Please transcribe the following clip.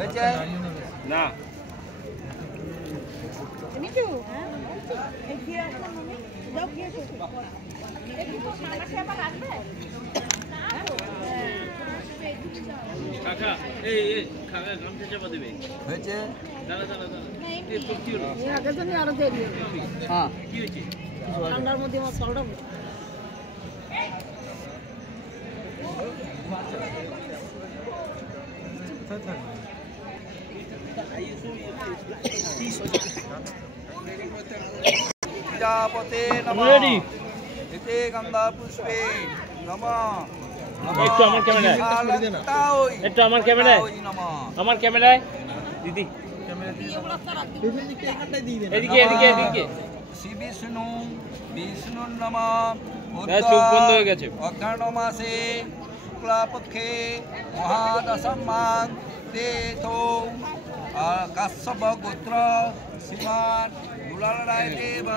হয়েছে না কাকা এই কাকা গামছা চাপা দেবে হয়েছে দাঁড়া দাঁড়া দাঁড়া এই তো কি হলো আগে তো আরো দেরি হ্যাঁ কি হয়েছে ঠান্ডার মধ্যে আমার সলটা প্রজাপতে নমঃ রেডি এতে গন্ধা পুষ্পে নমঃ একটু আমার ক্যামেরায় একটু আমার ক্যামেরায় আমার ক্যামেরায় দিদি এদিকে এদিকে এদিকে শ্রী বিষ্ণু বিষ্ণু নমঃ চোখ বন্ধ হয়ে গেছে অঘ্রাণ মাসে শুক্লাপক্ষে মহাদশমাং তেথো কাশ্যপ গোত্র শ্রীমান দুলাল রায় দেব